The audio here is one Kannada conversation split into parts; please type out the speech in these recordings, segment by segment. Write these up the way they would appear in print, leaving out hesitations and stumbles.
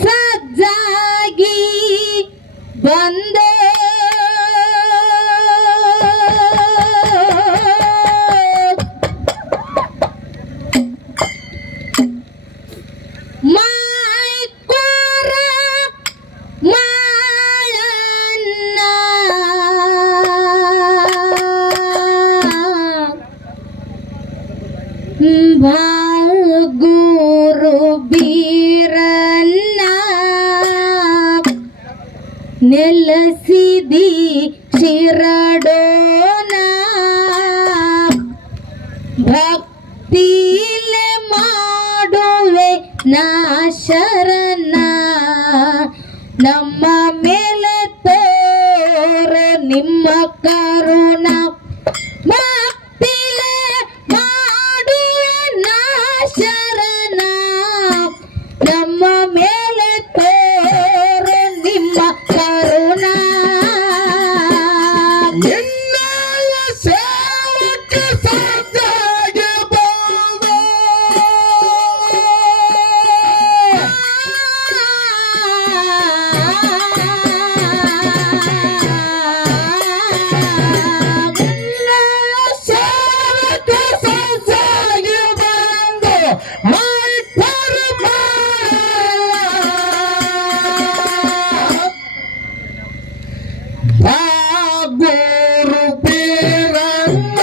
ಸಜ್ಜಾಗಿ ಬಂದೆ ಮಾಯ್ಕೋರ ಮಾಳನ್ನ ಗುರು ಬೀರನ್ನ ನೆಲಸಿದಿ ಶಿರಡೋನ ಭಕ್ತಿಲೆ ಮಾಡುವೆ ನಾ ಶರಣ ನಮ್ಮ ಮೇಲೆ ತೋರ ನಿಮ್ಮ ಕರುಣ ಭಕ್ತಿಲೆ ಮಾಡುವೆ ನಾ ಶರಣ ನಮ್ಮ ಮೇಲೆ ತೋರ ನಿಮ್ಮ ಕರುಣ ನಿನ್ನಯ ಸೇವಕ್ಕೆ ಸಜ್ಜಾಗಿ ಬಂದೆ ಸೇವಕ್ಕೆ ಸಜ್ಜಾಗಿ ಬಂದೆ ಮೈ ಪರಮ ಗುರು ಬೀರನ್ನ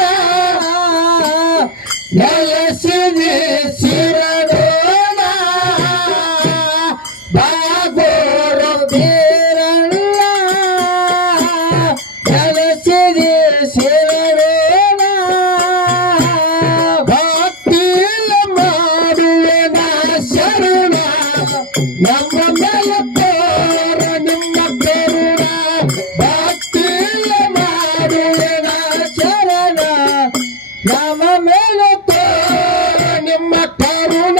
ನೆಲೆಸಿದೆ ಶಿರಡೋಣ ಗುರು ಬೀರನ್ನ ನೆಲೆಸಿದೆ ಶಿರಡೋಣ ಭಕ್ತಿಲ ಮಾಡುವೆ ನಾ ಶರಣ ನಮ್ಮ ಮೇಲೆ ತೋರ ನಿಮ್ಮ ಕರುಣ ಭಕ್ತಿಲ ಮಾಡುವೆ ನಾ ಶರಣ ನಮ್ಮ ಮೇಲೆ ತೋರ ನಿಮ್ಮ ಕರುಣ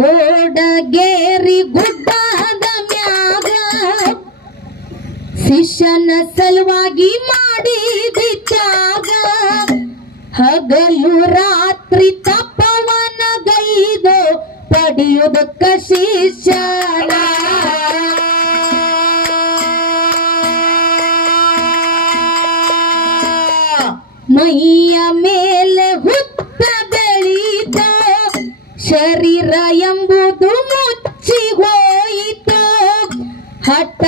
ಗೋಡಗೇರಿ ಗುಡ್ಡದ ಮ್ಯಾಗ ಶಿಷ್ಯನ ಸಲುವಾಗಿ ಮಾಡಿದಿ ತ್ಯಾಗ ಹಗಲು ರಾತ್ರಿ ತಪವನ ಗೈದು ಪಡೆಯುವುದಕ್ಕ ಶಿಷ್ಯನ ಮೈಯ ಮೇಲೆ ಹುತ್ತ ಬೆಳೀತ ಶರೀರ ಎಂಬುದು ಮುಚ್ಚಿ ಹೋಯಿತು ಹಠ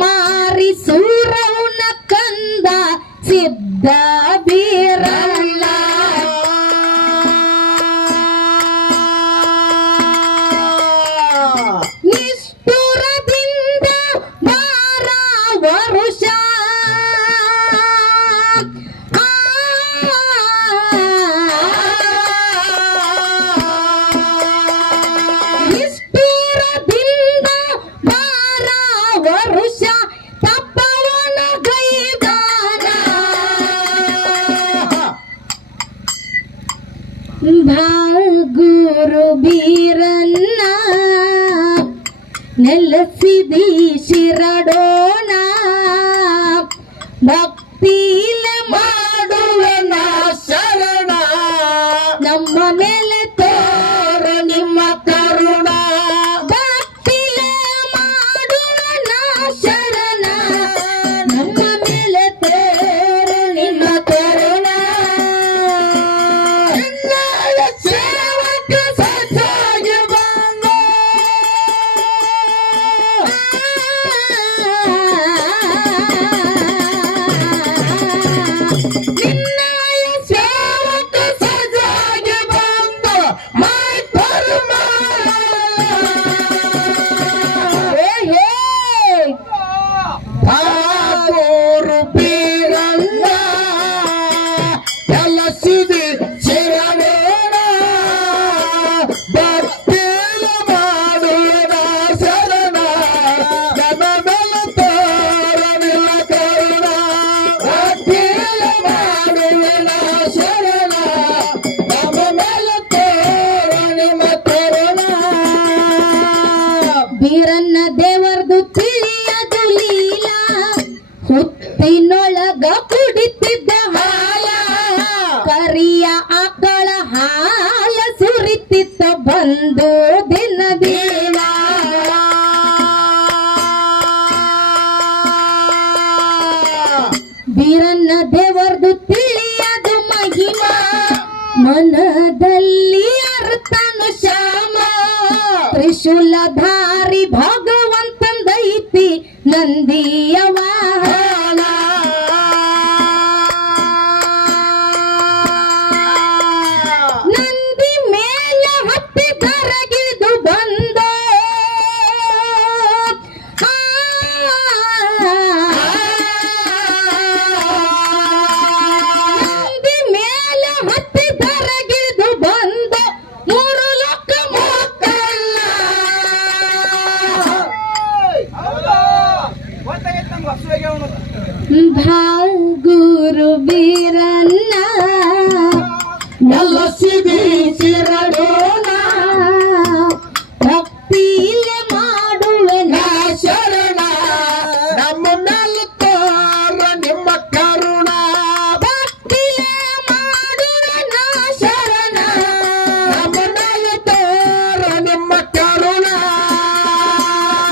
ಮಾರಿ ಸೂರವನ ಕಂದ ಸಿದ್ಧ ಬೀರಲ್ಲ ನಿಷ್ಠುರದಿಂದ ಬಾರ ವರುಷ ನಿಷ್ಠುರದಿಂದ ಬಾರ ವರುಷ ತಪವನ ಗೈದಾನ ಗುರು ಬೀರನ್ನ ನೆಲಸಿದಿ ಶಿರಡೋಣ ಭಕ್ತಿಲ ಮಾಡುವೆ ನಾ ಶರಣ ನಮ್ಮ ಮೇಲೆ ತೋರ ನಿಮ್ಮ ಕರುಣ ಭಕ್ತಿಲ ಮಾಡುವೆ ನಾ ಶರಣ ನಮ್ಮ ಮೇಲೆ ತೋರ ನಿಮ್ಮ ಕರುಣ ನಿನ್ನಯ ಸೇವಕ್ಕೆ ಸಜ್ಜಾಗಿ ಬಂದೆ ನಿನ್ನಯ ಸೇವಕ್ಕೆ ಸಜ್ಜಾಗಿ ಬಂದೆ ಮೈ ಪರಮ ಗುರು ಬೀರನ್ನ ನೆಲೆಸಿದೆ ಶಿರಡೋಣ ಭಕ್ತಿಲ ಮಾಡುವೆ ನಾ ಶರಣ ನನ್ನ ಮೇಲೆ ತೋರ ನಿಮ್ಮ ಕರುಣ ಭಕ್ತಿಲ ಮಾಡುವೆ ನಾ ಶರಣ ನಮ್ಮ ಮೇಲೆ ತೋರ ನಿಮ್ಮ ಕರುಣ ಬೀರನ್ನ ದೇವರದು ತಿಳಿಯದು ಲೀಲ ಹುತ್ತಿನೊಳಗ ಕುಡಿತಿದ್ದ ಹಾಲ ಕರಿಯ ಆಕಳ ಹಾಲ ಸುರಿ ಹೊಡಿತಿತ್ತ ಬಂದು ದಿನ ದಿನ ಬೀರಣ್ಣ ದೇವರದು ತಿಳಿಯದು ಮಹಿಮಾ ಮನದಲ್ಲಿ ಅರ್ಥನು ಶ್ಯಾಮ ತ್ರಿಶೂಲಧಾರಿ ಭಗವಂತಂದೈತಿ ನಂದಿಯ ವಾಹನ ನಂದಿ ಮೇಲೆ ಹತ್ತಿ ಕರಗಿದು ಬಂದ ನಂದಿ ಮೇಲೆ ಹತ್ತಿ ಕರಗಿದು ಬಂದ ಮೂರು ಲೋಕ ಮಕ್ಕಳ ಭಾಗುರು ಬೀರಣ್ಣ ನೆಲಸಿದಿ ಶಿರಡೋಣ ಭಕ್ತಿಲೆ ಮಾಡುವೆ ನಾ ಶರಣ ನಮ್ಮ ಮೇಲೆ ತೋರ ನಿಮ್ಮ ಕರುಣ ಭಕ್ತಿಲೆ ಮಾಡುವೆ ನಾ ಶರಣ ನಮ್ಮ ಮೇಲೆ ತೋರ ನಿಮ್ಮ ಕರುಣ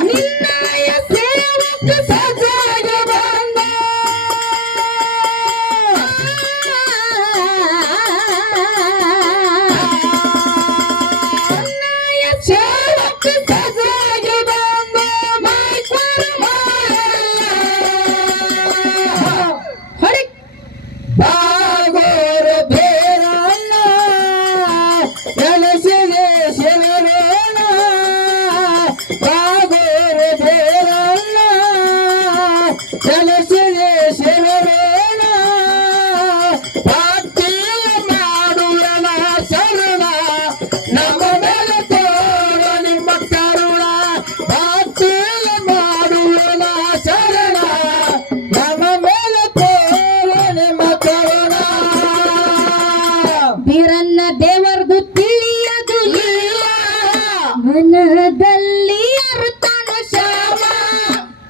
ನಿನ್ನಯ ಸೇವಕ ಸಜಾಗಿ ಬಂದ ನಿನ್ನಯ ಸೇವಕ ಸಜಾಗಿ ಬಂದ ಹೊಡೆ ಬಾಗೋರ ಬೇರಣ್ಣ ನೆಲಸಿದೆ ಶಿರಡೋಣ ಬಾಗೋರ ಬೇರಣ್ಣ ನೆಲಸಿದೆ ಶಿರಡೋಣ ಭಕ್ತಿಯ ಮಾಡುವನ ಶರಣ ನಮ್ಮ ಮೇಲೆ ತೋರ ನಿಮ್ಮ ಕರುಣ ಭಕ್ತಿಯ ಮಾಡುವನ ಶರಣ ನಮ್ಮ ಮೇಲೆ ತೋರ ನಿಮ್ಮ ಕರುಣ ಬೀರಣ್ಣ ದೇವರದು ತಿಳಿಯದು ಇಲ್ಲ ಮನದಲ್ಲಿ ಅರ್ಥನು ಶ್ಯಾಮ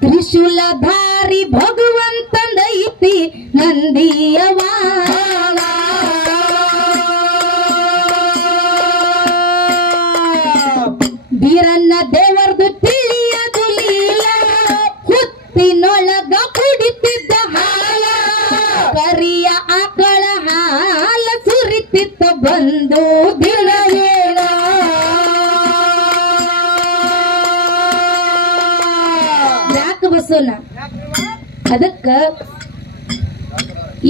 ತ್ರಿಶೂಲಧಾರಿ ಭಗವಂತಂದೈತಿ ನಂದಿಯ ವಾಹನ ಬೀರಣ್ಣ ದೇವರದು ತಿಳಿಯದು ಲೀಲ ಹುತ್ತಿನೊಳಗ ಕುಡಿತಿದ್ದ ಹಾಲ ಕರಿಯ ಆಕಳ ಹಾಲ ಸುರಿತಿತ್ತ ಬಂದು ದಿನ ಏನ ಯಾಕೆ ಬಸೋನ ಅದಕ್ಕ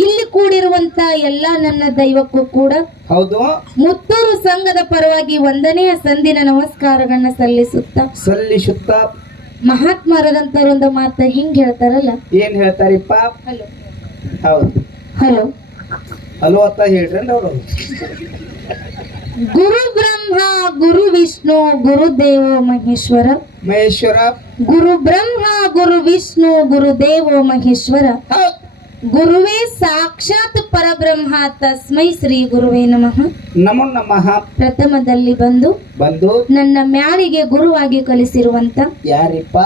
ಇಲ್ಲಿ ಕೂಡಿರುವಂತ ಎಲ್ಲ ನನ್ನ ದೈವಕ್ಕೂ ಕೂಡ ಹೌದು ಮುತ್ತೂರು ಸಂಘದ ಪರವಾಗಿ ಒಂದನೆಯ ಸಂದಿನ ನಮಸ್ಕಾರಗಳನ್ನ ಸಲ್ಲಿಸುತ್ತಾ ಸಲ್ಲಿಸುತ್ತ ಮಹಾತ್ಮರದಂತರೊಂದು ಮಾತ ಹಿಂಗ್ ಹೇಳ್ತಾರಲ್ಲ ಏನ್ ಹೇಳ್ತಾರಿಪ್ಪ ಹಲೋ ಹೌದು ಹಲೋ ಹಲೋ ಅಂತ ಹೇಳ್ರಿ ಅವ್ರು ಗುರು ಬ್ರಹ್ಮ ಗುರು ವಿಷ್ಣು ಗುರುದೇವೋ ಮಹೇಶ್ವರ ಮಹೇಶ್ವರ ಗುರು ಬ್ರಹ್ಮ ಗುರು ವಿಷ್ಣು ಗುರುದೇವೋ ಮಹೇಶ್ವರ ಹೌದ್ ಗುರುವೇ ಸಾಕ್ಷಾತ್ ಪರಬ್ರಹ್ಮ ತಸ್ಮೈ ಶ್ರೀ ಗುರುವೇ ನಮಃ ನಮೋ ನಮಃ ಪ್ರಥಮದಲ್ಲಿ ಬಂದು ನನ್ನ ಮ್ಯಾಳಿಗೆ ಗುರುವಾಗಿ ಕಲಿಸಿರುವಂತ ಯಾರಿಪ್ಪ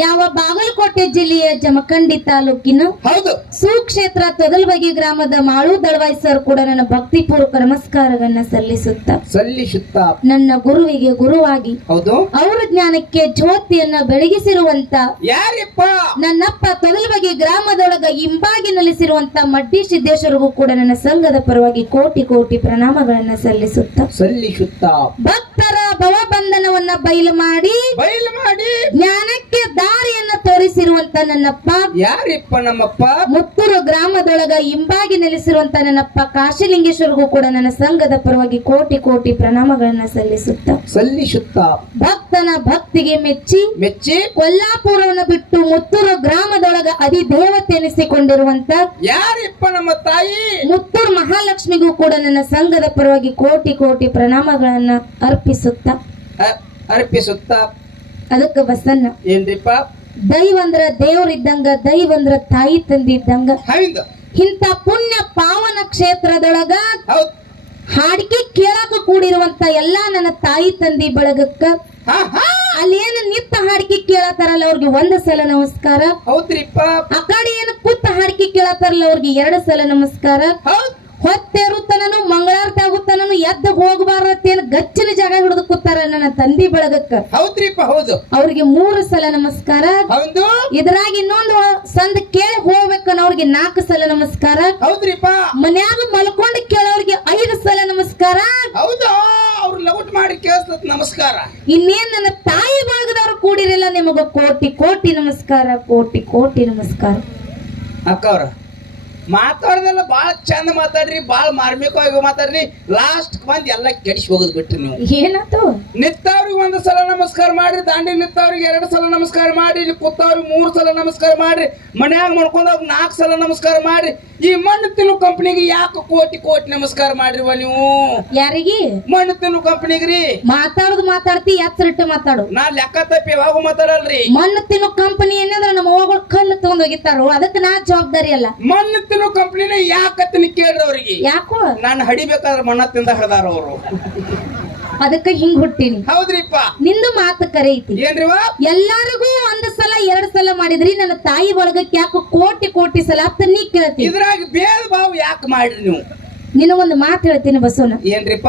ಯಾವ ಬಾಗಲಕೋಟೆ ಜಿಲ್ಲೆಯ ಜಮಖಂಡಿ ತಾಲೂಕಿನ ಹೌದು ಸುಕ್ಷೇತ್ರ ತೊಗಲ್ಬಗಿ ಗ್ರಾಮದ ಮಾಳು ದಳವಾಯಿ ಸರ್ ಕೂಡ ನನ್ನ ಭಕ್ತಿಪೂರ್ವಕ ನಮಸ್ಕಾರಗಳನ್ನ ಸಲ್ಲಿಸುತ್ತಾ ಸಲ್ಲಿಸುತ್ತ ನನ್ನ ಗುರುವಿಗೆ ಗುರುವಾಗಿ ಹೌದು ಅವರ ಜ್ಞಾನಕ್ಕೆ ಜ್ಯೋತಿಯನ್ನ ಬೆಳಗಿಸಿರುವಂತ ಯಾರಿಪ್ಪ ನನ್ನಪ್ಪ ತೊಗಲ್ಬಗಿ ಗ್ರಾಮದೊಳಗ ಇಂಬಾಗಿ ನೆಲೆಸಿರುವಂತ ಮಡ್ಡಿ ಸಿದ್ದೇಶ್ವರಿಗೂ ಕೂಡ ನನ್ನ ಸಂಘದ ಪರವಾಗಿ ಕೋಟಿ ಕೋಟಿ ಪ್ರಣಾಮಗಳನ್ನ ಸಲ್ಲಿಸುತ್ತಾ ಸಲ್ಲಿಸುತ್ತ ಭಕ್ತರ ಭವಬಂಧನವನ್ನ ಬಯಲು ಮಾಡಿ ಜ್ಞಾನಕ್ಕೆ ದಾರಿಯನ್ನ ತೋರಿಸಿರುವಂತ ನನ್ನಪ್ಪ ಯಾರಿಪ್ಪ ನಮ್ಮಪ್ಪ ಮುತ್ತೂರು ಗ್ರಾಮದೊಳಗ ಇಂಬಾಗಿ ನೆಲೆಸಿರುವಂತ ನನ್ನಪ್ಪ ಕಾಶಿಲಿಂಗೇಶ್ವರಿಗೂ ಕೂಡ ನನ್ನ ಸಂಘದ ಪರವಾಗಿ ಕೋಟಿ ಕೋಟಿ ಪ್ರಣಾಮಗಳನ್ನ ಸಲ್ಲಿಸುತ್ತಾ ಸಲ್ಲಿಸುತ್ತ ಭಕ್ತನ ಭಕ್ತಿಗೆ ಮೆಚ್ಚಿ ಕೊಲ್ಲಾಪುರವನ್ನು ಬಿಟ್ಟು ಮುತ್ತೂರು ಗ್ರಾಮದೊಳಗ ಅಧಿದೇವತೆ ಎನಿಸಿಕೊಂಡಿರುವಂತ ಯಾರಿಪ್ಪ ನಮ್ಮ ತಾಯಿ ಮುತ್ತೂರು ಮಹಾಲಕ್ಷ್ಮಿಗೂ ಕೂಡ ನನ್ನ ಸಂಘದ ಪರವಾಗಿ ಕೋಟಿ ಕೋಟಿ ಪ್ರಣಾಮಗಳನ್ನ ಅರ್ಪಿಸುತ್ತ ಅದಕ್ಕೆ ಬಸನ್ನ ಏನ್ರಿಪ್ಪ ದೈವಂದ್ರ ದೇವ್ರಿದ್ದಂಗ ದೈವಂದ್ರ ತಾಯಿ ತಂದಿದ್ದಂಗ ಹಂಗ ಇಂಥ ಪುಣ್ಯ ಪಾವನ ಕ್ಷೇತ್ರದೊಳಗ ಹೌದ್ ಹಾಡಿಕೆ ಕೇಳಾಕ ಕೂಡಿರುವಂತ ಎಲ್ಲಾ ನನ್ನ ತಾಯಿ ತಂದಿ ಬಳಗಕ್ಕ ಹಾ ಹಾ ಅಲ್ಲಿ ಏನು ನಿತ್ತ ಹಾಡಿಕೆ ಕೇಳತಾರಲ್ಲ ಅವ್ರಿಗೆ ಒಂದು ಸಲ ನಮಸ್ಕಾರ. ಹೌದ್ರಿಪ್ಪ. ಆ ಕಡೆ ಏನು ಕೂತ ಹಾಡಿಕೆ ಕೇಳತಾರಲ್ಲ ಅವ್ರಿಗೆ 2 ಸಲ ನಮಸ್ಕಾರ. ಹೊತ್ತೇರುತ್ತನನು ಮಂಗಳಾರತಿ ಆಗುತ್ತಾನನು ಎದ್ದು ಹೋಗಬಾರತ್ತೇನು ಗಚ್ಚಿನ ಜಾಗ ಹಿಡಿದು ಕೂತಾರ ನನ್ನ ತಂದಿ ಬಳಗಕ್ಕ. ಹೌದ್ರಿಪ್ಪ ಹೌದು. ಅವ್ರಿಗೆ 3 ಸಲ ನಮಸ್ಕಾರ. ಹೌದು. ಇದ್ರಾಗ ಇನ್ನೊಂದು ಸಂದ ಕೇಳಿ ಹೋಗ್ಬೇಕನ್ನ ಅವ್ರಿಗೆ 4 ಸಲ ನಮಸ್ಕಾರ. ಹೌದ್ರಿಪ್ಪ. ಮನ್ಯಾಗ ಮಲ್ಕೊಂಡು ಕೇಳೋರಿಗೆ 5 ಸಲ ನಮಸ್ಕಾರ. ಹೌದು. ಅವ್ರು ಲೌಟ್ ಮಾಡಿ ಕೇಳಿಸ್ತದ ನಮಸ್ಕಾರ. ಇನ್ನೇನ್ ನನ್ನ ತಾಯಿ ಬಳಗದವ್ರು ಕೂಡಿರಲ್ಲ ನಿಮಗ ಕೋಟಿ ಕೋಟಿ ನಮಸ್ಕಾರ, ಕೋಟಿ ಕೋಟಿ ನಮಸ್ಕಾರ. ಅಕ್ಕವ್ರ ಮಾತಾಡ್ದೆಲ್ಲ ಬಾಳ ಚಂದ ಮಾತಾಡ್ರಿ, ಬಾಳ ಮಾರ್ಮಿಕವಾಗಿ ಮಾತಾಡ್ರಿ. ಲಾಸ್ಟ್ ಬಂದ್ ಎಲ್ಲ ಕೆಡಿಸಿ ಹೋಗುದ್ ಬಿಟ್ರಿ ನೀವು. ಏನಾತು? ನಿತ್ತವ್ರಿಗೆ 1 ಸಲ ನಮಸ್ಕಾರ ಮಾಡ್ರಿ, ದಾಂಡಿ ನಿತ್ತವ್ರಿಗೆ 2 ಸಲ ನಮಸ್ಕಾರ ಮಾಡ್ರಿ, ಇಲ್ಲಿ ಕೂತವ್ರಿಗೆ 3 ಸಲ ನಮಸ್ಕಾರ ಮಾಡ್ರಿ, ಮನ್ಯಾಗ ಮಾಡ್ಕೊಂಡವ್ರಿಗೆ 4 ಸಲ ನಮಸ್ಕಾರ ಮಾಡ್ರಿ. ಈ ಮಣ್ಣು ತಿನ್ನು ಕಂಪ್ನಿಗೆ ಯಾಕೆ ಕೋಟಿ ಕೋಟಿ ನಮಸ್ಕಾರ ಮಾಡ್ರಿವ ನೀವು? ಯಾರಿಗೆ? ಮಣ್ಣು ತಿನ್ನು ಕಂಪ್ನಿಗ್ರಿ. ಮಾತಾಡುದು ಮಾತಾಡ್ತಿ, ಎತ್ತರಿಟ್ಟು ಮಾತಾಡು. ನಾ ಲೆಕ್ಕ ತಪ್ಪಿ ಯಾವಾಗ ಮಾತಾಡಲ್ರಿ. ಮಣ್ಣು ತಿನ್ನೋ ಕಂಪನಿ ಏನಂದ್ರ ನಮ್ಮ ಅವ್ವಗಳು ಕಲ್ಲು ತಗೊಂಡ್ ಹೋಗಿತ್ತಾರೋ, ಅದಕ್ಕೆ ನಾ ಜವಾಬ್ದಾರಿ ಅಲ್ಲ. ಮಣ್ಣು ತಿನ್ನು ಕಂಪ್ನಿನ ಯಾಕತ್ತೀನಿ ಕೇಳ್ರಿ ಅವ್ರಿಗೆ. ಯಾಕೋ? ನಾನು ಹಡಿಬೇಕಾದ್ರೆ ಮಣ್ಣ ತಿಂದ ಹಡ್ದಾರ ಅವರು. ಅದಕ್ಕ ಹಿಂಗ್ ಹುಟ್ಟಿನಿ. ಹೌದ್ರಿಪ್ಪ. ನಿಂದು ಮಾತು ಕರೆ ಐತಿ. ಏನ್ರಿವ? ಎಲ್ಲಾರಿಗೂ 1 ಸಲ 2 ಸಲ ಮಾಡಿದ್ರಿ, ನನ್ನ ತಾಯಿ ಬಳಗಕ್ಕೆ ಯಾಕೋ ಕೋಟಿ ಕೋಟಿ ಸಲ ಅಂತ ನೀ ಕೇಳ್ತಿ. ಇದ್ರಾಗ ಭೇದ ಭಾವ ಯಾಕೆ ಮಾಡ್ರಿ ನೀವು? ನಿನಗೊಂದು ಮಾತು ಹೇಳ್ತೀನಿ ಬಸವನ. ಏನ್ರಿಪ್ಪ?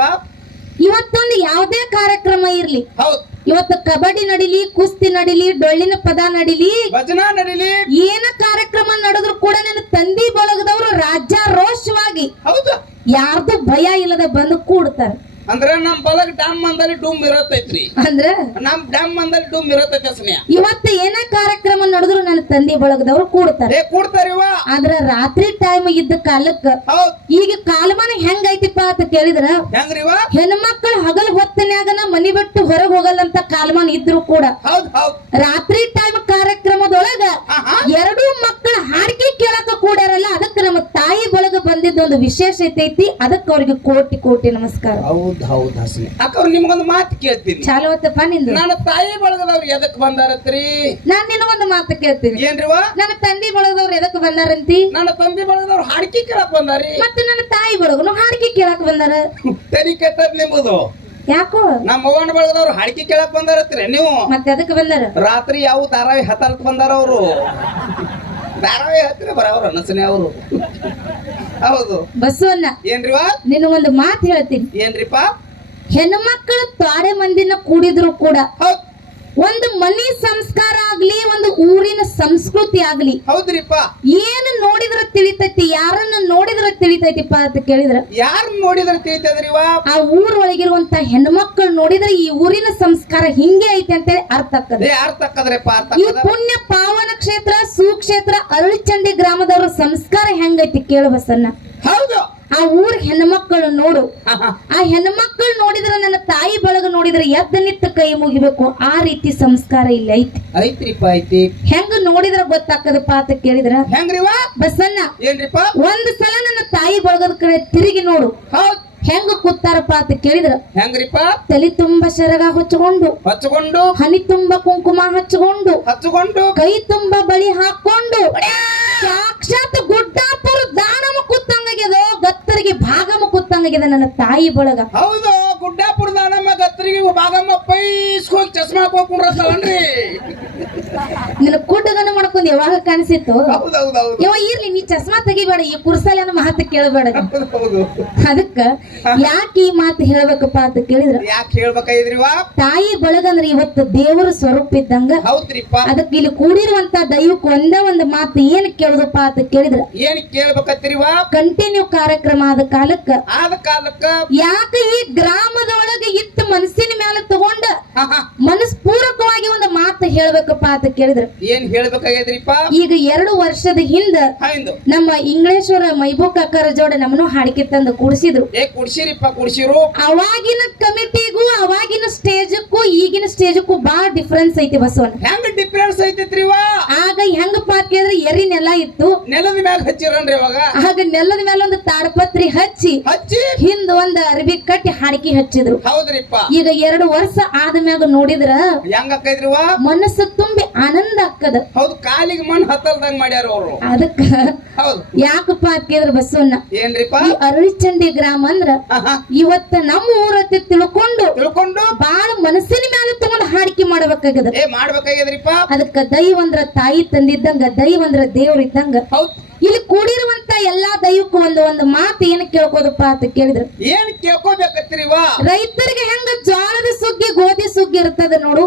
ಇವತ್ತೊಂದು ಯಾವ್ದೇ ಕಾರ್ಯಕ್ರಮ ಇರ್ಲಿ, ಹೌದ್, ಇವತ್ತು ಕಬಡ್ಡಿ ನಡಿಲಿ, ಕುಸ್ತಿ ನಡಿಲಿ, ಡೊಳ್ಳಿನ ಪದ ನಡಿಲಿ, ಭಜನಾ ನಡಿಲಿ, ಏನ ಕಾರ್ಯಕ್ರಮ ನಡೆದ್ರು ಕೂಡ ನನ್ನ ತಂದಿ ಬಳಗದವರು ರಾಜ್ಯಾರೋಷವಾಗಿ ಹೌದು, ಯಾರ್ದು ಭಯ ಇಲ್ಲದ ಬಂದು ಕೂಡ್ತಾರ. ಅಂದ್ರ ನಮ್ ಬಲಗ್ ಡ್ಯಾಮ್ ಮಂದಲ್ಲಿ ಡೂಮ್ ಇರತೈತ್ರಿ. ಅಂದ್ರ ನಮ್ ಡ್ಯಾಮ್ ಮಂದಲ್ಲಿ ಡೂಮ್ ಇರತೈತಿ ಸ್ನೇಹ. ಇವತ್ತು ಏನ ಕಾರ್ಯಕ್ರಮ ನಡೆದ್ರು ನನ್ನ ತಂದಿ ಬಳಗದವರು ಕೂಡ್ತಾರೆ. ಕೂಡ್ತಾರಿವ. ಆದ್ರ ರಾತ್ರಿ ಟೈಮ್ ಇದ್ದ ಕಾಲಕ್ಕ ಹೌದ್, ಈಗ ಕಾಲಮಾನ ಹೆಂಗೈತಿಪ್ಪ ಅಂತ ಕೇಳಿದ್ರ, ಹೆಂಗ್ರಿವ? ಹೆಣ್ಮಕ್ಳು ಹಗಲ್ ಹೊತ್ತನ್ಯಾಗನ ಮನಿ ಬಿಟ್ಟು ಹೊರಗೆ ಹೋಗಲ್ಲಂತ ಕಾಲಮಾನ ಇದ್ರು ಕೂಡ ಹೌದ್ ಹೌದ್ ರಾತ್ರಿ ಟೈಮ್ ಕಾರ್ಯಕ್ರಮದೊಳಗ 2 ಮಕ್ಕಳ ಹಾಡಿಕೆ ಕೇಳಕ ಕೂಡ್ಯಾರಲ್ಲ, ಅದಕ್ಕೆ ನಮ್ಮ ತಾಯಿ ಬಳಗ ಬಂದಿದ್ದ ಒಂದು ವಿಶೇಷತೆ ಐತಿ. ಅದಕ್ಕೆ ಅವ್ರಿಗೆ ಕೋಟಿ ಕೋಟಿ ನಮಸ್ಕಾರ. ಹೌದ್ ಹೌದ್ ಹಸನೆ. ಅಕ್ಕ ನಿಮ್ಗೊಂದು ಮಾತು ಕೇಳ್ತೀನಿ. ಚಾಲು ಹೊತ್ತಪ್ಪ ನಿಂದು. ನನ್ನ ತಾಯಿ ಬಳಗದವ್ರು ಎದಕ್ ಬಂದಾರತ್ರಿ? ನಾನ್ ನಿನಗೊಂದು ಮಾತು ಕೇಳ್ತೀನಿ. ಏನ್ರಿವ? ನನ್ನ ತಂದಿ ಬಳಗದವ್ರು ಎದಕ್ ಬಂದಾರಂತಿ? ನನ್ನ ತಂದೆ ಬಳಗದವ್ರು ಹಾಡಿಕೆ ಕೇಳಕ್ ಬಂದಾರಿ. ಮತ್ತೆ ನನ್ನ ತಾಯಿ ಬಳಗನು ಹಾಡಿಕೆ ಕೇಳಕ್ ಬಂದಾರ. ತಲೆ ಕೆಟ್ಟದ್ ನಿಂಬುದು. ಯಾಕೋ? ನಮ್ಮ ಅವ್ವನ ಬಳಗದವ್ರು ಹಾಡಿಕೆ ಕೇಳಕ್ ಬಂದಾರತ್ರಿ ನೀವು. ಮತ್ತೆ ಅದಕ್ಕೆ ಬಂದಾರ. ರಾತ್ರಿ ಯಾವ ಧಾರಾವಾಹಿ ಹತ್ತಲ್ಕ್ ಬಂದಾರ ಅವರು. ಧಾರಾವಾಹಿ ಹತ್ತಿರ ಬರವ್ರ ಅನಸನೆ ಅವರು. ಹೌದು ಬಸವಣ್ಣ, ಏನ್ರಿವ? ನಿನಗೊಂದು ಮಾತು ಹೇಳ್ತೀನಿ. ಏನ್ರಿಪ್ಪ? ಹೆಣ್ಮಕ್ಳು ತ್ವಾಡೆ ಮಂದಿನ ಕೂಡಿದ್ರು ಕೂಡ ಹೌದ್, ಒಂದು ಮನಿ ಸಂಸ್ಕಾರ ಆಗ್ಲಿ, ಒಂದು ಊರಿನ ಸಂಸ್ಕೃತಿ ಆಗ್ಲಿ, ಹೌದ್ರಿಪ್ಪ, ಏನು ನೋಡಿದ್ರ ತಿಳಿತೈತಿ, ಯಾರನ್ನ ನೋಡಿದ್ರ ತಿಳಿತೈತಿಪ್ಪ ಅಂತ ಕೇಳಿದ್ರ, ಯಾರು ನೋಡಿದ್ರೆ ತಿಳಿತದ್ರಿವ? ಆ ಊರೊಳಗಿರುವಂತ ಹೆಣ್ಮಕ್ಳು ನೋಡಿದ್ರೆ ಈ ಊರಿನ ಸಂಸ್ಕಾರ ಹಿಂಗೆ ಐತೆ ಅಂತ ಅರ್ಥ ಆಗ್ತದೆ. ಯಾರು ತಕ್ಕದ್ರಪ್ಪ? ಈ ಪುಣ್ಯ ಪಾವನ ಕ್ಷೇತ್ರ ಸುಕ್ಷೇತ್ರ ಅರಳಿಚಂಡಿ ಗ್ರಾಮದವ್ರ ಸಂಸ್ಕಾರ ಹೆಂಗೈತಿ ಕೇಳು ಬಸನ್ನ. ಹೌದು. ಆ ಊರ್ ಹೆಣ್ಮಕ್ಕಳು ನೋಡು, ಆ ಹೆಣ್ಮಕ್ಳು ನೋಡಿದ್ರೆ ನನ್ನ ತಾಯಿ ಬಳಗ ನೋಡಿದ್ರೆ ಎದ್ದ ನಿತ್ತ ಕೈ ಮುಗಿಬೇಕು, ಆ ರೀತಿ ಸಂಸ್ಕಾರ ಇಲ್ಲ ಐತಿ. ಐತ್ರಿಪ್ಪ ಐತಿ. ಹೆಂಗ ನೋಡಿದ್ರ ಗೊತ್ತಾಕದಪ್ಪ ಅಂತ ಕೇಳಿದ್ರ, ಹೆಂಗ್ರಿವ? ಬಸನ್ನ, ಏನ್ರಿಪ್ಪ? 1 ಸಲ ನನ್ನ ತಾಯಿ ಬಳಗದ ಕಡೆ ತಿರುಗಿ ನೋಡು, ಹೌದ್, ಹೆಂಗ ಕೂತಾರಪ್ಪ ಅಂತ ಕೇಳಿದ್ರ, ಹೆಂಗ್ರಿಪ್ಪ? ತಲೆ ತುಂಬಾ ಸೆರಗ ಹಚ್ಕೊಂಡು, ಹನಿ ತುಂಬಾ ಕುಂಕುಮ ಹಚ್ಕೊಂಡು, ಕೈ ತುಂಬಾ ಬಳಿ ಹಾಕೊಂಡು, ಸಾಕ್ಷಾತ್ ಗುಡ್ಡಾಪುರ ದಾನಮ ಕೂತಂಗಾಗ್ಯದ, ಗತ್ತರಿಗೆ ಭಾಗಮ ಕೂತಂಗಾಗ್ಯದ ನನ್ನ ತಾಯಿ ಬಳಗ. ಹೌದು, ಗುಡ್ಡಾಪುರ ದಾನಮ್ಮ ಗತ್ತರಿಗೆ ಭಾಗಮ್ಮ ಪೈಸ್ಕೋಗಿ ಚಸ್ಮಾ ಹಾಕೊಂಡ್ರಲ್ರಿ. ನಿನ್ನ ಕುಡ್ಡಗನ ಮಾಡ್ಕೊಂಡ್ ಯಾವಾಗ ಕಾಣಿಸಿತ್ತು? ಹೌದೌದೌದು. ಯಾವ ಇರ್ಲಿ, ನೀ ಚಸ್ಮಾ ತೆಗಿಬೇಡ, ಈ ಕುರ್ಸಲ ಮಹತ್ವ ಕೇಳಬೇಡ. ಅದಕ್ಕ ಯಾಕೆ ಈ ಮಾತು ಹೇಳ್ಬೇಕಪ್ಪ ಅಂತ ಕೇಳಿದ್ರ, ಯಾಕೆ ಹೇಳ್ಬೇಕಾಗಿದ್ರಿವ? ತಾಯಿ ಬಳಗ ಅಂದ್ರೆ ಇವತ್ತು ದೇವರ ಸ್ವರೂಪ ಇದ್ದಂಗ. ಹೌದ್ರಿಪ್ಪ. ಅದಕ್ಕೆ ಇಲ್ಲಿ ಕೂಡಿರುವಂತ ದೈವಕ್ಕೆ ಒಂದೇ ಒಂದು ಮಾತು ಏನ್ ಕೇಳುದಪ್ಪ ಅಂತ ಕೇಳಿದ್ರ, ಏನ್ ಕೇಳ್ಬೇಕತ್ರಿವ? ಕಂಟಿನ್ಯೂ ಕಾರ್ಯಕ್ರಮ ಆದ ಕಾಲಕ್ಕ ಯಾಕೆ ಈ ಗ್ರಾಮದೊಳಗೆ ಇತ್ತ ಮನಸ್ಸಿನ ಮೇಲೆ ತಗೊಂಡ ಮನಸ್ಪೂರ್ವಕವಾಗಿ ಒಂದು ಮಾತು ಹೇಳ್ಬೇಕಪ್ಪ ಅಂತ ಕೇಳಿದ್ರ, ಏನ್ ಹೇಳ್ಬೇಕಾಗಿದ್ರಿಪ್ಪ? ಈಗ 2 ವರ್ಷದ ಹಿಂದ ನಮ್ಮ ಇಂಗ್ಲೇಶ್ವರ ಮೈಬೂಕ್ ಅಕ್ಕರ ಜೋಡ ನಮ್ಮನ್ನು ಹಾಡಿಕೆ ತಂದು ಕೂಡಿಸಿದ್ರು. ಕುಡ್ಸಿರಿಪ್ಪ, ಕುಡ್ಸಿರು. ಅವಾಗಿನ ಕಮಿಟಿಗೂ ಅವಾಗಿನ ಸ್ಟೇಜಕ್ಕೂ ಈಗಿನ ಸ್ಟೇಜಕ್ಕೂ ಬಾಳ ಡಿಫರೆನ್ಸ್ ಐತಿ ಬಸವಣ್ಣ. ಹೆಂಗ ಡಿಫರೆನ್ಸ್ ಐತಿತ್ರಿವ? ಆಗ ಹೆಂಗಪ್ಪ ಅಂತ ಕೇಳಿದ್ರೆ ಎರಿ ನೆಲ ಇತ್ತು, ನೆಲದ ಮ್ಯಾಗ ಹಚ್ಚಿರನ್ರಿ ಅವಾಗ. ಆಗ ನೆಲದ ಮೇಲೆ ಒಂದು ತಾಡಪತ್ರಿ ಹಚ್ಚಿ ಹಿಂದ ಒಂದ್ ಅರ್ಬಿ ಕಟ್ಟಿ ಹಾಡಿಕೆ ಹಚ್ಚಿದ್ರು. ಹೌದ್ರಿಪ್ಪ. ಈಗ 2 ವರ್ಷ ಆದ್ಮ್ಯಾಗ ನೋಡಿದ್ರ ಹೆಂಗ ಅಕ್ಕೈತ್ರಿವ ಮನಸ್ಸು ತುಂಬಿ ಆನಂದ ಆಕ್ಕದ. ಹೌದು, ಕಾಲಿಗೆ ಮಣ್ಣು ಹತ್ತಲ್ದಂಗ್ ಮಾಡ್ಯಾರ ಅವ್ರು. ಅದಕ್ಕ ಹೌದು, ಯಾಕಪ್ಪ ಕೇಳಿದ್ರ ಬಸವಣ್ಣ, ಏನ್ರಿಪ್ಪ ಈ ಅರಳಿಚಂಡಿ ಗ್ರಾಮ ಅಂದ್ರ ಇವತ್ತ ನಮ್ಮ ಊರತ್ತೆ ತಿಳ್ಕೊಂಡು ಬಾಳ ಮನಸ್ಸಿನ ಮ್ಯಾಲ ತಗೊಂಡ್ ಹಾಡಿಕೆ ಮಾಡ್ಬೇಕಾಗದ. ಮಾಡ್ಬೇಕಾಗ್ಯದ್ರಿಪ್ಪ. ಅದಕ್ಕ ದೈವ ಅಂದ್ರ ತಾಯಿ ತಂದಿದ್ದಂಗ, ದೈವ ಅಂದ್ರ ದೇವ್ರ ಇದ್ದಂಗ. ಹೌದು, ಇಲ್ಲಿ ಕೂಡಿರುವಂತ ಎಲ್ಲಾ ದೈವಕ್ಕೂ ಒಂದು ಮಾತು ಏನ್ ಕೇಳ್ಕೋದಪ್ಪ ಅಂತ ಕೇಳಿದ್ರು. ಏನ್ ಕೇಳ್ಕೋಬೇಕತ್ರಿವ? ರೈತರಿಗೆ ಹೆಂಗ ಜೋಳದ ಸುಗ್ಗಿ ಗೋಧಿ ಸುಗ್ಗಿ ಇರ್ತದ ನೋಡು,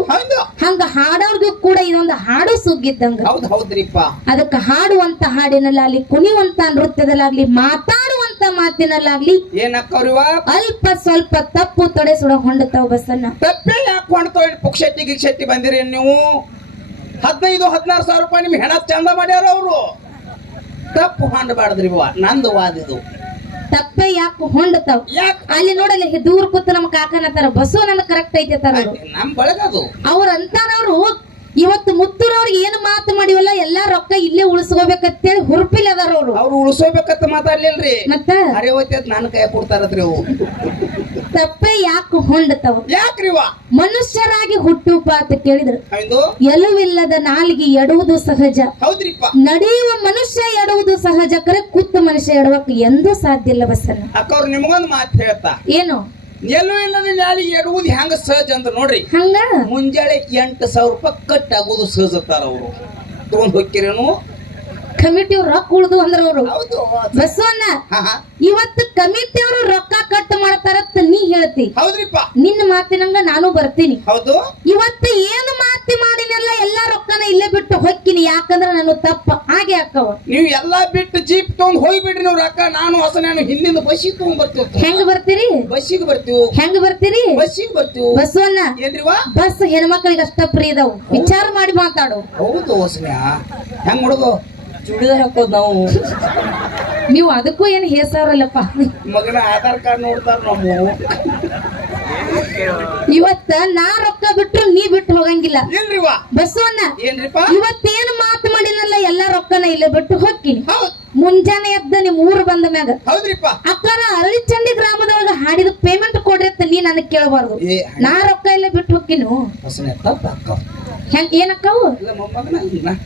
ಹಂಗ ಹಾಡೋರ್ಗೂ ಕೂಡ ಇದೊಂದು ಹಾಡು ಸುಗ್ಗಿದ್ದಂಗ. ಹೌದ್ರಿಪ್ಪ. ಅದಕ್ಕ ಹಾಡುವಂತ ಹಾಡಿನಲ್ಲಾಗ್ಲಿ, ಕುಣಿಯುವಂತ ನೃತ್ಯದಲ್ಲಾಗ್ಲಿ, ಮಾತಾಡುವಂತ ಮಾತಿನಲ್ಲಾಗ್ಲಿ ಏನಕ್ಕವ್ರಿವ ಅಲ್ಪ ಸ್ವಲ್ಪ ತಪ್ಪು ತೊಡೆ ಸುಡ ಹೊಂಡತಾವ ಬಸನ್ನ. ತಪ್ಪೇ ಯಾಕೆ ಹೊಂಡ್ತಾವ? ಪುಕ್ಷೆಟ್ಟಿ ಗಿಕ್ಷೆಟ್ಟಿ ಬಂದಿರಿ ನೀವು. 15-16 ಸಾವಿರ ರೂಪಾಯಿ ನಿಮ್ ಹೆಣ ಚಂದ ಮಾಡ್ಯಾರ ಅವ್ರು. ತಪ್ಪು ಹೊಂಡಬಾರ್ದ್ರಿ, ನಂದು ವಾದಿದು. ತಪ್ಪೇ ಯಾಕೆ ಹೊಂಡತಾವ್? ಅಲ್ಲಿ ನೋಡಲ್ಲಿ ದೂರ ಕೂತ ನಮ್ಮ ಕಾಕನತ್ತಾರ ಬಸವ ನನ್ನ ಕರೆಕ್ಟ್ ಐತೆ ತರ ನಮ್ ಬಳಗದು. ಅವ್ರ ಅಂತಾರವ್ರು ಇವತ್ತು ಮುತ್ತೂರವ್ರಿಗೆ ಏನು ಮಾತು ಮಾಡಿವಲ್ಲ, ಎಲ್ಲಾ ರೊಕ್ಕ ಇಲ್ಲೇ ಉಳಿಸ್ಕೋಬೇಕಂತೇಳಿ ಹುರುಪಿಲ್ ಅದಾರ ಅವ್ರು. ಅವ್ರು ಉಳಿಸೋಬೇಕಂತ ಮಾತಾಡ್ಲಿಲ್ರಿ, ಮತ್ತ ಅರೆ ನಾನು ಕೈ ಕೊಡ್ತಾರತ್ರಿ ಅವು. ತಪ್ಪೇ ಯಾಕೆ ಹೊಂಡತಾವ? ಯಾಕ್ರಿವ? ಮನುಷ್ಯರಾಗಿ ಹುಟ್ಟುಪ ಅಂತ ಕೇಳಿದ್ರು. ಎಲುವಿಲ್ಲದ ನಾಲಿಗೆ ಎಡುವುದು ಸಹಜ. ಹೌದ್ರಿಪ್ಪ. ನಡೆಯುವ ಮನುಷ್ಯ ಎಡುವುದು ಸಹಜ, ಕರೆ ಕೂತ ಮನುಷ್ಯ ಎಡವಕ್ಕೆ ಎಂದೂ ಸಾಧ್ಯ ಇಲ್ಲ ಬಸನ್ನ. ಅಕ್ಕವ್ರು ನಿಮಗೊಂದು ಮಾತು ಹೇಳ್ತಾ, ಏನು ಎಲ್ಲೂ ಇಲ್ಲದ ನಾಲಿಗೆ ಎಡುವುದು ಹೆಂಗ ಸಹಜ ಅಂತ ನೋಡ್ರಿ. ಹಂಗ ಮುಂಜಾನೆ 8,000 ರೂಪಾಯಿ ಕಟ್ ಆಗೋದು ಸಹಜ ಅತ್ತಾರ ಅವ್ರು. ತಗೊಂಡ್ ಹೋಗ್ಕಿರೇನು? ಕಮಿಟಿ ರೊಕ್ಕ ಉಳ್ದು ಅಂದ್ರ ಅವ್ರು. ಹೌದು ಬಸವಣ್ಣ, ಇವತ್ತು ಕಮಿಟಿ ಅವರು ರೊಕ್ಕ ಕಟ್ ಮಾಡ್ತಾರತ್ತ ನೀ ಹೇಳ್ತಿ. ಹೌದ್ರಿಪ್ಪ. ನಿನ್ನ ಮಾತಿನಂಗ ನಾನು ಬರ್ತೀನಿ. ಹೌದು, ಇವತ್ತು ಏನು ಮಾತಿ ಮಾಡಿನೆಲ್ಲ ಎಲ್ಲಾ ರೊಕ್ಕನ ಇಲ್ಲೇ ಬಿಟ್ಟು ಹೊಕ್ಕಿನಿ, ಯಾಕಂದ್ರ ನಾನು ತಪ್ಪ ಹಾಗೆ ಅಕ್ಕವ. ನೀವು ಎಲ್ಲಾ ಬಿಟ್ಟು ಜೀಪ್ ತಗೊಂಡ್ ಹೋಗ್ಬಿಡ್ರಿ. ನೀವು ರೊಕ್ಕ ನಾನು ಹೊಸನೇನು ಹಿಂದಿಂದ ಬಸ್ಸಿಗೆ ತಗೊಂಡ್ ಬರ್ತೀವಿ. ಹೆಂಗ್ ಬರ್ತೀರಿ? ಬಸ್ಸಿಗೆ ಬರ್ತೀವಿ. ಹೆಂಗ್ ಬರ್ತೀರಿ? ಬಸ್ಸಿಗೆ ಬರ್ತೀವಿ. ಬಸವಣ್ಣ, ಏನ್ರಿವಾ? ಬಸ್ ಹೆಣ್ಮಕ್ಳಿಗೆ ಅಷ್ಟ ಫ್ರೀ ಇದಾವು, ವಿಚಾರ ಮಾಡಿ ಮಾತಾಡು. ಹೌದು ಹೊಸನ್ಯಾ, ಹೆಂಗ್ ಹುಡುಗ ಚೂಡಿದಾರ್ ಹಾಕೋದ್ ನಾವು. ನೀವು ಅದಕ್ಕೂ ಏನ್ ಹೇಸಾರಲ್ಲಪ್ಪ. ಮಗನ ಆಧಾರ್ ಕಾರ್ಡ್ ನೋಡ್ತಾರ ನಾವು. ಇವತ್ತ ನಾ ರೊಕ್ಕ ಬಿಟ್ರು ನೀ ಬಿಟ್ಟು ಹೋಗಂಗಿಲ್ಲ. ಇಲ್ರಿವಾ ಬಸವಣ್ಣ, ಏನ್ರಿಪ್ಪ? ಇವತ್ತೇನು ಮಾತು ಮಾಡಿನಲ್ಲ ಎಲ್ಲಾ ರೊಕ್ಕನ ಇಲ್ಲೇ ಬಿಟ್ಟು ಹೊಕ್ಕಿನಿ. ಹೌದ್, ಮುಂಜಾನೆ ಎದ್ದ ನಿಮ್ ಊರು ಬಂದ ಮ್ಯಾಗ ಹೌದ್ರಿಪ್ಪ, ಅಕ್ಕಾರ ಅರಳಿಚಂಡಿ ಗ್ರಾಮದೊಳಗ ಹಾಡಿದ ಪೇಮೆಂಟ್ ಕೊಡ್ರಿ ಅಂತ ನೀ ನನಗ್ ಕೇಳಬಾರ್ದು. ನಾ ರೊಕ್ಕ ಇಲ್ಲೇ ಬಿಟ್ಟು ಹೊಕ್ಕಿನು. ಹೊಸನೇ ತಪ್ಪ ಹೆಂಗ್ ಏನಕ್ಕವು? ಇಲ್ಲ ಮೊಮ್ಮಗನ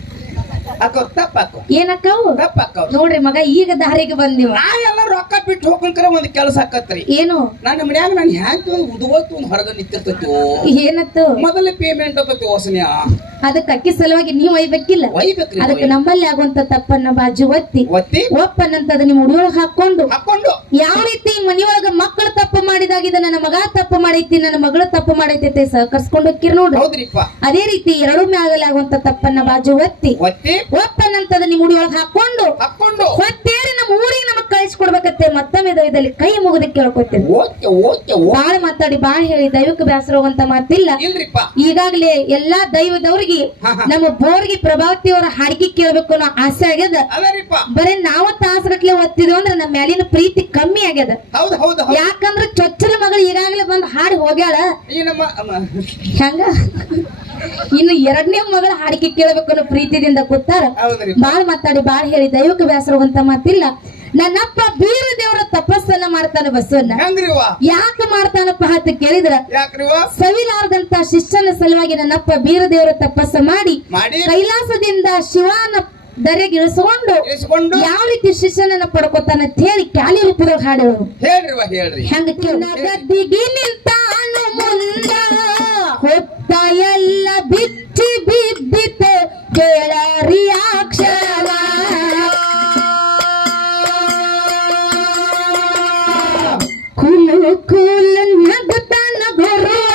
ಅಕ್ಕ ತಪ್ಪ ಏನಕ್ಕವು? ತಪ್ಪ ನೋಡ್ರಿ ಮಗ, ಈಗ ದಾರಿಗೆ ಬಂದಿವ. ನಾ ಎಲ್ಲ ರೊಕ್ಕ ಬಿಟ್ಟು ಹೋಗಂಕರ ಒಂದ್ ಕೆಲಸ ಆಕತ್ರಿ. ಏನು? ನನ್ನ ಮನ್ಯಾಗ ನಾನು ಹ್ಯಾಂಗ ಉದ್ಗೋತು ಒಂದ್ ಹೊರಗ ನಿಂತಿರ್ತೈತಿ. ಏನತ್ತು? ಮೊದಲೇ ಪೇಮೆಂಟ್ ಆಕತಿ ಹೊಸನ್ಯಾ. ಅದಕ್ಕ ಅಕ್ಕಿ ಸಲುವಾಗಿ ನೀವ್ ಒಯ್ಬೇಕಿಲ್ಲ. ಅದಕ್ಕೆ ನಮ್ಮಲ್ಲಿ ಆಗುವಂತ ತಪ್ಪನ್ನ ಬಾಜು ಒತ್ತಿ ಒಪ್ಪನಂತದ ನಿಮ್ ಹುಡುಗ ಹಾಕೊಂಡು ಯಾವ ರೀತಿ ಮನಿಯೊಳಗ ಮಕ್ಕಳು ತಪ್ಪು ಮಾಡಿದಾಗಿದೆ, ನನ್ನ ಮಗ ತಪ್ಪು ಮಾಡೈತಿ, ನನ್ನ ಮಗಳು ತಪ್ಪು ಮಾಡೈತಿ ಸಹಕರಿಸ್ಕೊಂಡು ಹೋಗ್ಕಿರ್ ನೋಡ್ರಿ. ಅದೇ ರೀತಿ ಎರಡು ಮ್ಯಾಗಲಿ ಆಗುವಂತ ತಪ್ಪನ್ನ ಬಾಜು ಒತ್ತಿ ಒಪ್ಪನಂತದ ನಿಮ್ ಹುಡುಗ ಹಾಕೊಂಡು ಹೊತ್ತೇರಿ ನಮ್ಮ ಊರಿಗೆ ನಮಗ್ ಕಳಿಸ್ಕೊಡ್ಬೇಕತ್ತೆ. ಮತ್ತೊಮ್ಮೆ ದೈವದಲ್ಲಿ ಕೈ ಮುಗಿದ ಕೇಳ್ಕೊತೇನೆ. ಬಾಳ ಮಾತಾಡಿ ಬಾಳ ಹೇಳಿ ದೈವಕ್ಕೆ ಬೇಸರ ಹೋಗುವಂತ ಮಾತಿಲ್ಲ. ಈಗಾಗಲೇ ಎಲ್ಲಾ ದೈವದವ್ರಿಗೆ ನಮ್ಮ ಬೋರ್ಗಿ ಪ್ರಭಾವತಿ ಅವರ ಹಾಡಿಕೆ ಕೇಳಬೇಕು ಅನ್ನೋ ಆಸೆ ಆಗ್ಯದ. ಬರೀ ನಾವ ತಾಸಗಟ್ಲೆ ಓದ್ತಿದ್ವಿ ಅಂದ್ರೆ ನಮ್ಮ ಮ್ಯಾಲಿನ ಪ್ರೀತಿ ಕಮ್ಮಿ ಆಗ್ಯದ. ಯಾಕಂದ್ರ ಚೊಚ್ಚಲ ಮಗಳು ಈಗಾಗಲೇ ಬಂದ್ ಹಾಡಿ ಹೋಗ್ಯಾಳ. ಹೆಂಗ ಇನ್ನು 2ನೇ ಮಗಳ ಹಾಡಿಕೆ ಕೇಳಬೇಕು ಅನ್ನೋ ಪ್ರೀತಿದಿಂದ ಕೂತಾರ. ಬಾಳ್ ಮಾತಾಡಿ ಬಾಳ್ ಹೇಳಿ ದೈವಕ್ಕೆ ಬೇಸರ ಹೋಗುವಂತ ಮಾತಿಲ್ಲ. ನನ್ನಪ್ಪ ಬೀರ ದೇವರ ತಪಸ್ಸನ್ನ ಮಾಡ್ತಾನ ಬಸವಣ್ಣ. ಯಾಕೆ ಮಾಡ್ತಾನಪ್ಪ ಅಂತ ಕೇಳಿದ್ರ, ಸವಿಲಾರದಂತ ಶಿಷ್ಯನ ಸಲುವಾಗಿ ನನ್ನಪ್ಪ ಬೀರ ದೇವರ ತಪಸ್ಸ ಮಾಡಿ ಕೈಲಾಸದಿಂದ ಶಿವನ ದರೆಗಿಳಿಸಿಕೊಂಡು ಯಾವ ರೀತಿ ಶಿಷ್ಯನನ್ನ ಪಡ್ಕೋತಾನ ಅಂತ ಹೇಳಿ ಕ್ಯಾಲಿ ರೂಪದಾಗ ಹಾಡೋರು. ಹೆಂಗ ಗದ್ದಿಗೆ ನಿಂತಾನು ಮುಂದ ಹೊತ್ತ ಎಲ್ಲ ಬಿಚ್ಚಿ ಬಿದ್ದಿತ್ತು ಕೇಳರಿ ಅಕ್ಷರ. ಕುಲು ಕುಲು ನಗುತ್ತಾನ ಬರುವ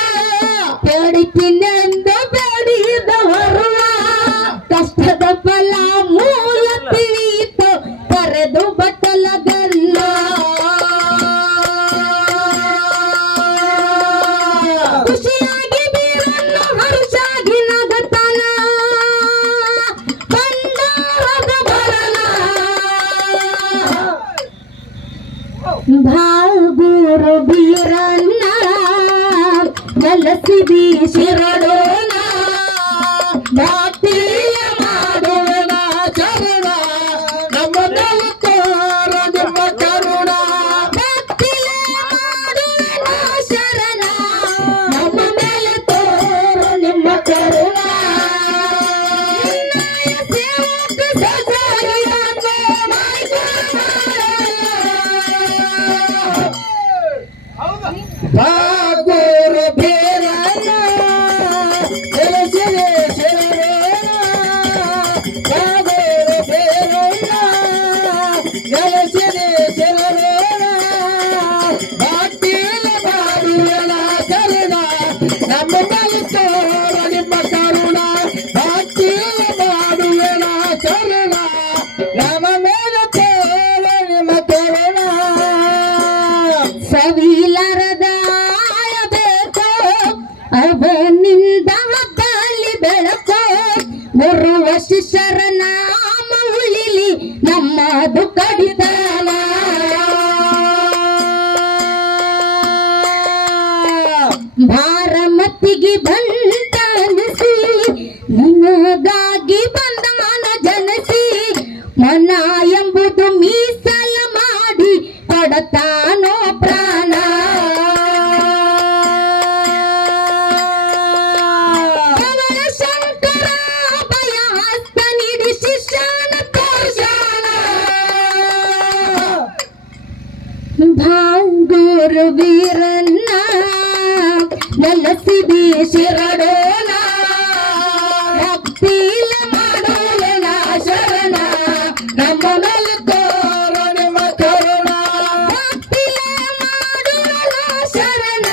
ಬೇಡಿತಿನೆಂದ ಬೇಡಿದ ಬರುವ ಕಷ್ಟದ ಫಲ ಮೂಲ ತಿಳಿಯಿತು ಕರೆದು ಬಟ್ಟಲಗಲ್ಲ. ಖುಷಿಯಾಗಿ ಬೀರನ್ನು ಹರುಷಾಗಿ ನಗುತ್ತಾನ ಬಂದಾರದ ಬರಲ. ಭಾಗುರು ಬೀರನ್ನ ಕಲಸಿ ಬೀಸಿರಡೋಣ ಭಕ್ತಿಯ ಮಾಡೋಣ ಚರಣ ನಮ್ಮ ನವಕೋರ ನಿಮ್ಮ ಕರುಣ ಭಕ್ತಿಯ ಮಾಡೋಣ ಶರಣ ಕೊಡತಾನೋ ಪ್ರಾಣ ಪವನ ಶಂಕರ ಭಯ ಹಸ್ತ ನೀಡಿ ಶಿಷ್ಯನ ತೋರ್ಸಾನ ಭಾಂಗೂರು ವೀರನ್ನ ನೆಲಸಿದಿ ಶಿರಡೋಲ ಭಕ್ತಿಲ ಮಾಡೋಣ ಶರಣ ನಮ್ಮ ಮೇಲೆ ತೋರ ನಿಮ್ಮ ಕರುಣ ಭಕ್ತಿಲ ಮಾಡೋಣ ಶರಣ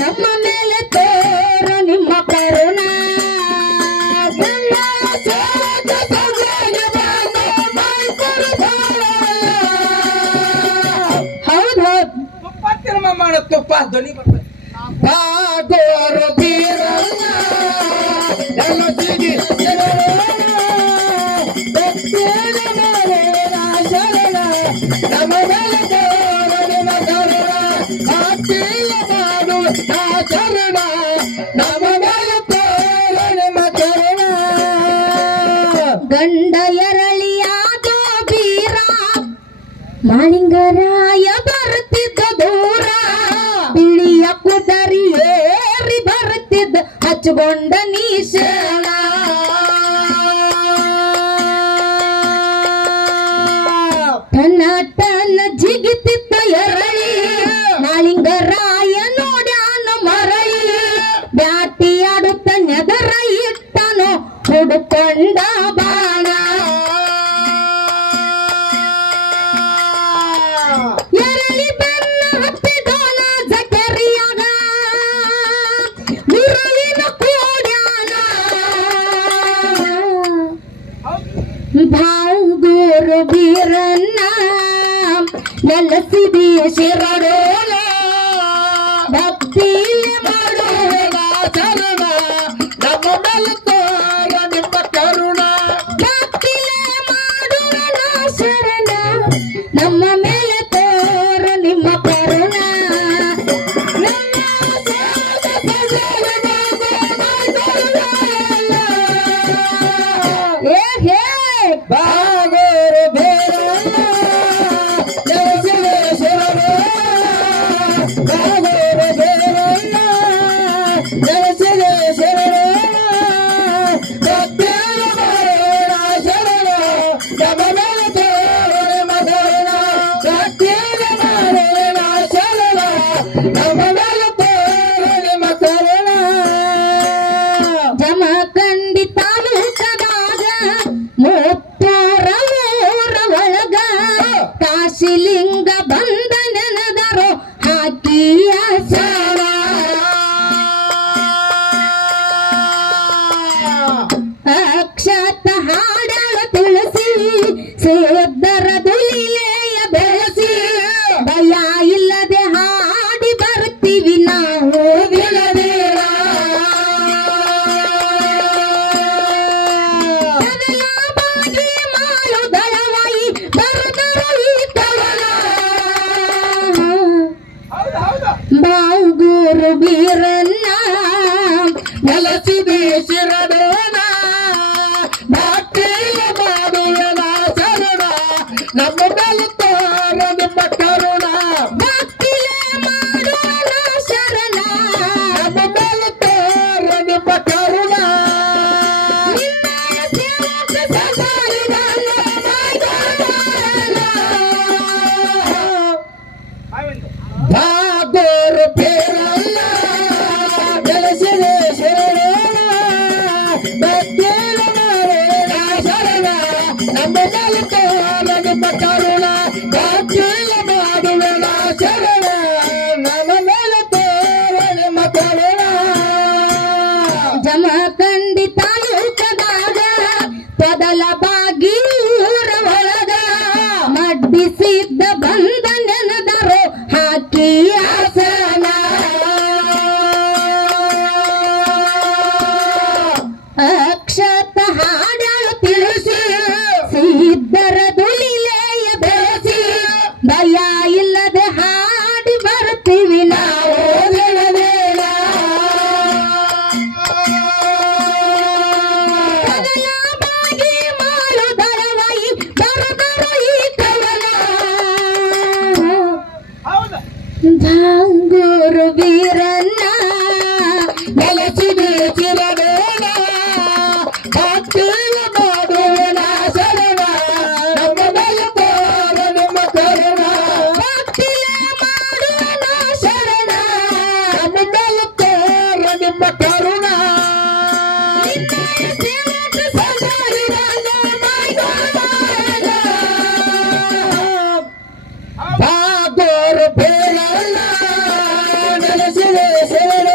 ನಮ್ಮ ಮೇಲೆ ತೋರ ನಿಮ್ಮ ಕರುಣ ಹೌದು ಹೌದು ತುಪ್ಪ ತಿರುಮ ಮಾಡೋ ತುಪ್ಪ ಧ್ವನಿ ಬರ್ತದೆ ಭಾಗೋರು ಬೀರಣ್ಣ ನೆಲಸಿದಿ ಶಿರಡೋಲ ಭಕ್ತಿಲ ಮಾಡೋಣ ಶರಣ ನಮ್ಮ ಮೇಲೆ ತೋರ ನಿಮ್ಮ ಕರುಣ ಭಕ್ತಿಲ ಮಾಡೋಣ ಶರಣ ನಮ್ಮ ಮೇಲೆ ತೋರ ನಿಮ್ಮ ಕರುಣ ಗಂಡ ಎರಳಿಯಾದ ಬೀರ ಮಾಳಿಂಗರಾಯ ಬರ್ತಿದ್ದ ದೂರ ಬಿಳಿಯ ಕುದರಿ ಏರಿ ಬರ್ತಿದ್ದ ಹಚ್ಕೊಂಡ ನೀಶನ ಟನ ಟನ ಜಿಗಿತಿತ್ತ ಎರಳಿ ಮಾಳಿಂಗರಾಯ ನೋಡ್ಯಾನ ಮರಳಿ ಬ್ಯಾಟಿ ಆಡುತ್ತ ನೆದರ ಇಟ್ಟನು ಹುಡುಕೊಂಡ ಬಾಣ ಎರಳಿ ಬೆನ್ನ ಹತ್ತಿದೋನ ಜಕರಿಯಾಗ ಬಿರುಳಿನ ಕೂಡ್ಯಾನ ಭಾಂಗೂರು ಬೀರನ್ನ ನೆಲಸಿದಿ ಶಿರಡೋಲ ಭಕ್ತಿಲ ಮಾಡೋಣ ಶರಣ ನಮ್ಮ ಮೇಲೆ ತೋರ ನಿಮ್ಮ ಕರುಣ ಭಕ್ತಿಲ ಮಾಡೋಣ ಶರಣ ನಮ್ಮ ಮೇಲೆ ತೋರ ನಿಮ್ಮ ಕರುಣ ಏ ಹೇ ಭಾಗೋರು ಬೇರಣ್ಣ ನೆಲಸಿದಿ ಶಿರಡೋಲ ಭಾಗೋರು ಬೇರಣ್ಣ ನೆಲಸಿದಿ ಶಿರಡೋಲ ಭಕ್ತಿಲ ಮಾಡೋಣ ಶರಣ ನಮ್ಮ ಮೇಲೆ ತೋರ ನಿಮ್ಮ ಕರುಣ ಭಕ್ತಿಲ ಮಾಡೋಣ ಶರಣ ನಮ್ಮ ಮೇಲೆ ತೋರ ನಿಮ್ಮ ಕರುಣ ಜಮಖಂಡಿ ತಾಲೂಕದಾಗ ಮುತ್ತೂರ ಊರ ಒಳಗ ಕಾಶಿಲಿಂಗ ಬಂದ ನೆನೆದರು ಹಾಕಿಯ ಸಾರ ಅಕ್ಷತ ಹಾಡಳ ತಿಳಿಸಿ ಸೇದ್ದರ ದುಲಿಲೆಯ ಬೆಳೆಸಿ ಭಯ ಇಲ್ಲದೆ ಹಾಡಿ ಬರ್ತೀವಿ ನಾವು ವಿಳವೀರ ಬದಲಾಗಿ ಮಾಡು ದಳವಾಯಿ ಬರದರು ಈ ಕವನ ಬಾಂಗೂರು ಬೀರನ್ನ ನೆಲಸಿದಿ ಶಿರಡೋಲ ಭಕ್ತಿಲ ಮಾಡೋಣ ಶರಣ ನಮ್ಮ ಮೇಲೆ ತೋರ ನಿಮ್ಮ ಕರುಣ ಭಕ್ತಿಲ ಮಾಡೋಣ ಶರಣ ನಮ್ಮ ಮೇಲೆ ತೋರ ನಿಮ್ಮ ಕರುಣ ನಿನ್ನಯ ಸೇವಕ ಸದಾರಿದಲ್ಲ ಭಾಗೋರು ಬೇರಣ್ಣ ನೆಲಸಿದಿ ಶಿರಡೋಲ ಭಕ್ತಿಲ ಮಾಡೋಣ ಶರಣ ನಮ್ಮ ಮೇಲೆ ತೋರ ನಿಮ್ಮ ಕರುಣ ಭಕ್ತಿಲ ಮಾಡೋಣ ಶರಣ ನಮ್ಮ ಮೇಲೆ ತೋರ ನಿಮ್ಮ ಕರುಣ ಜಮಖಂಡಿ ತಾಲೂಕದಾಗ ಪದಲ ಬಾಗಿ ಊರ ಒಳಗ ಮಡ್ಡಿಸಿದ್ದ ಬಂದ ನೆನೆದರು ಹಾಕಿ ಆಸನ ಅಕ್ಷತ ಹಾಡಳ ತಿಳಿಸಿ ಸಿದ್ದರ ದುಲಿಲೆಯ ಬೆಳೆಸಿ ಭಯ ಇಲ್ಲದೆ ಹಾಡಿ ಭಾಂಗೂರು ವೀರಣ್ಣ ನೆಲೆಸಿದೆ ಚಿರವೇಣ ಭಕ್ತಿಯ ಮಾಡುವನ ಶರಣ ನಮ್ಮ ಬಲಪಾರ ನಿಮ್ಮ ಕರುಣ ಭಕ್ತಿಯ ಮಾಡುವನ ಶರಣ ನಮ್ಮ ಬಲಪಾರ ನಿಮ್ಮ ಕರುಣ ಭಾಗೋರು ಬೇರಣ್ಣ ನೆಲೆಸಿದೆ ಶರಣ